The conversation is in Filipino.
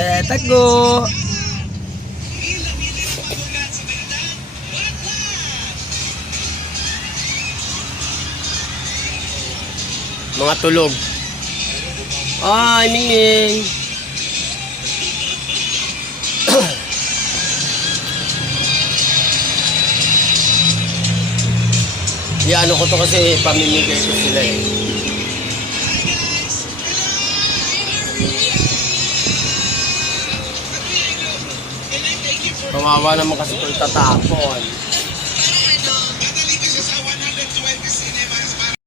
Tetago. Mga tulog. Ay, Mingming. Ano ko to kasi pamimigay ko sila eh. Kawawa naman kasi ito itatapon.